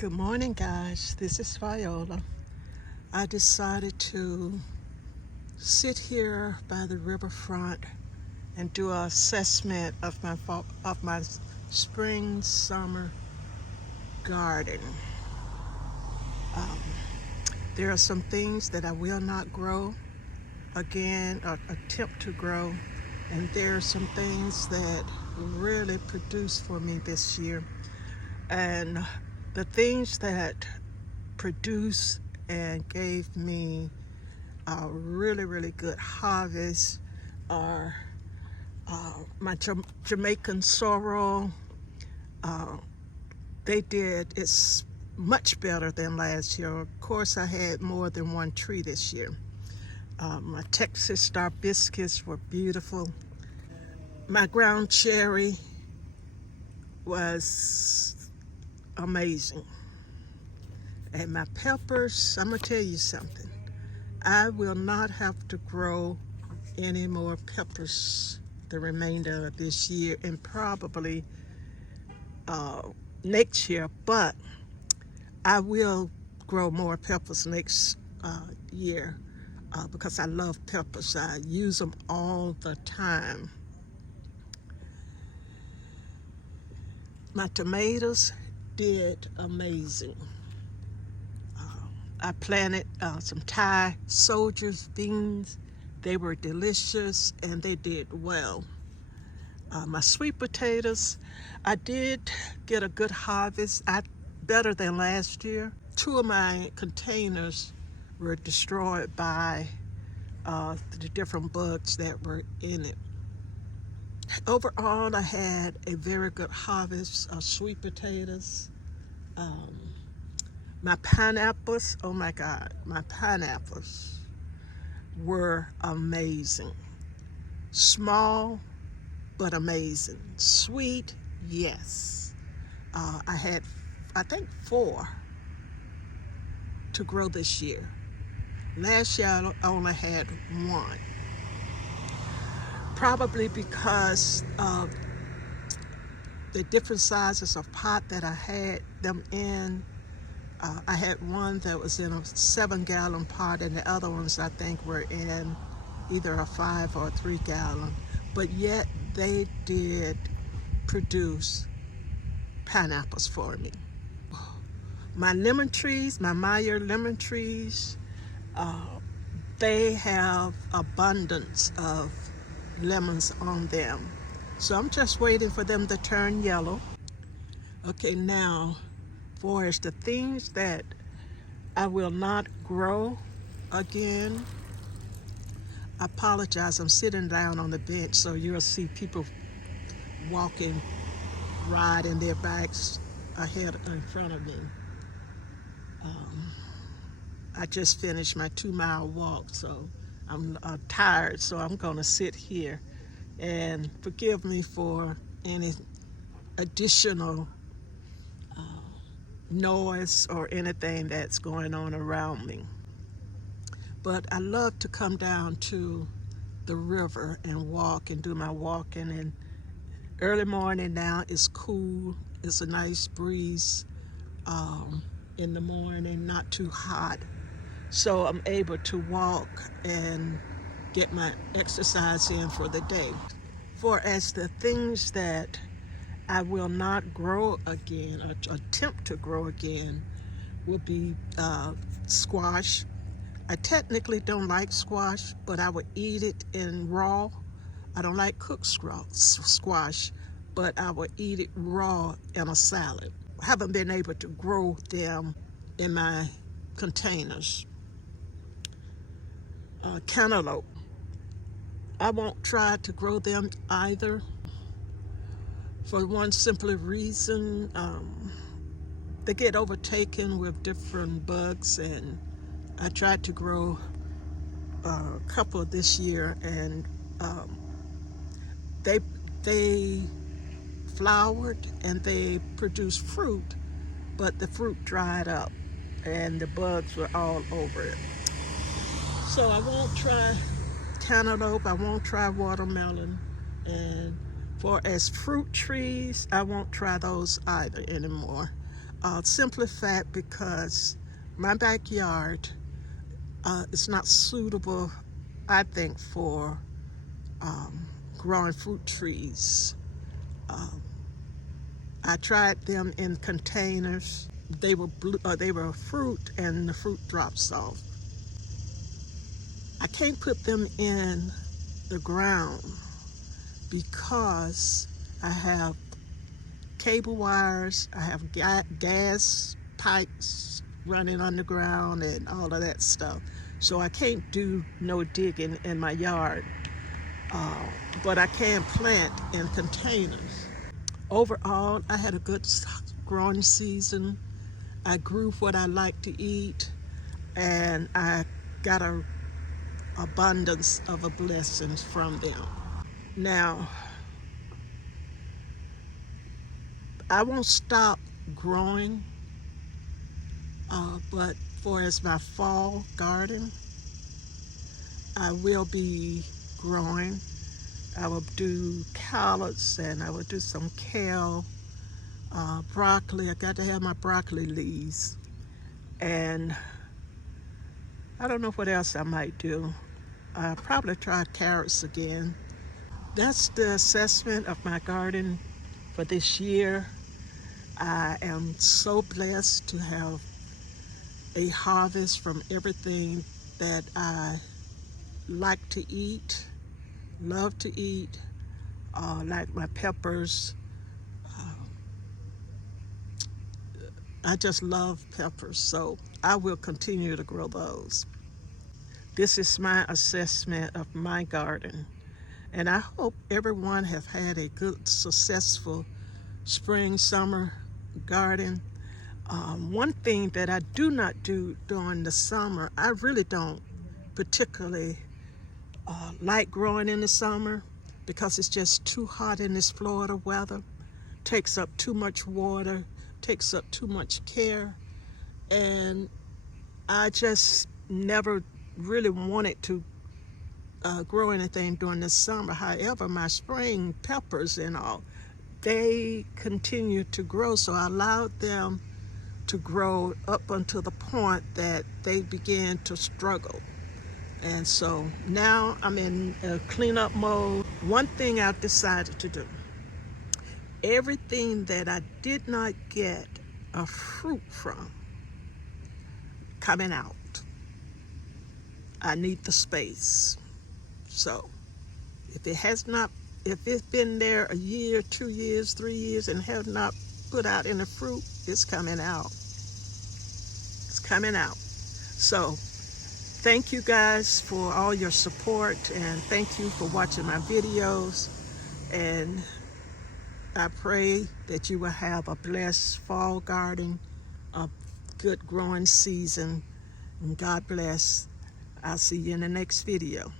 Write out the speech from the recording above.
Good morning, guys. This is Viola. I decided to sit here by the riverfront and do an assessment of my spring summer garden. Um, there are some things that I will not grow again or attempt to grow, and there are some things that really produced for me this year. And the things that produced and gave me a really good harvest are my Jamaican sorrel. Uh, it's much better than last year. Of course, I had more than one tree this year. My Texas Star biscuits were beautiful. My ground cherry was amazing. And my peppers, I'm going to tell you something. I will not have to grow any more peppers the remainder of this year and probably next year, but I will grow more peppers next year because I love peppers. I use them all the time. My tomatoes did amazing. I planted some Thai soldiers beans. They were delicious and they did well. My sweet potatoes, I did get a good harvest, better than last year. Two of my containers were destroyed by the different bugs that were in it. Overall, I had a very good harvest of sweet potatoes. My pineapples, oh my God, my pineapples were amazing. Small, but amazing. Sweet, yes. I had, I think, 4 to grow this year. Last year, I only had 1. Probably because of the different sizes of pot that I had them in. I had one that was in a 7-gallon pot, and the other ones I think were in either a 5 or a 3-gallon. But yet they did produce pineapples for me. My lemon trees, my Meyer lemon trees, they have abundance of lemons on them. So I'm just waiting for them to turn yellow. Okay, now, for as the things that I will not grow again, I apologize, I'm sitting down on the bench, so you'll see people walking, riding their bikes ahead in front of me. I just finished my 2-mile walk, so I'm tired, so I'm gonna sit here. And forgive me for any additional noise or anything that's going on around me. But I love to come down to the river and walk and do my walking. And early morning now is cool. It's a nice breeze in the morning, not too hot. So I'm able to walk and get my exercise in for the day. For as the things that I will not grow again or attempt to grow again will be squash. I technically don't like squash, but I would eat it in raw. I don't like cooked squash, but I would eat it raw in a salad. I haven't been able to grow them in my containers. Cantaloupe. I won't try to grow them either for one simple reason. They get overtaken with different bugs, and I tried to grow a couple this year, and they flowered and they produced fruit, but the fruit dried up and the bugs were all over it. So I won't try cantaloupe, I won't try watermelon, and for as fruit trees, I won't try those either anymore. Simply fact because my backyard is not suitable, I think, for growing fruit trees. Um, I tried them in containers. They were they were fruit, and the fruit drops off. I can't put them in the ground because I have cable wires, I have gas pipes running underground and all of that stuff. So I can't do no digging in my yard, uh, but I can plant in containers. Overall, I had a good growing season. I grew what I like to eat, and I got a abundance of a blessings from them. Now, I won't stop growing, but for as my fall garden, I will be growing. I will do collards and I will do some kale, broccoli. I got to have my broccoli leaves. And I don't know what else I might do. I'll probably try carrots again. That's the assessment of my garden for this year. I am so blessed to have a harvest from everything that I like to eat, love to eat, like my peppers. I just love peppers, so I will continue to grow those. This is my assessment of my garden, and I hope everyone have had a good, successful spring, summer garden. One thing that I do not do during the summer, I really don't particularly like growing in the summer because it's just too hot in this Florida weather. Takes up too much water, takes up too much care, and I just never really wanted to grow anything during the summer. However, my spring peppers and all, they continue to grow, so I allowed them to grow up until the point that they began to struggle. And so now I'm in cleanup mode. One thing I've decided to do, everything that I did not get a fruit from coming out, I need the space. So if it's been there a year, 2 years, 3 years, and have not put out any fruit, it's coming out. It's coming out. So thank you guys for all your support, and thank you for watching my videos. And I pray that you will have a blessed fall garden, a good growing season, and God bless. I'll see you in the next video.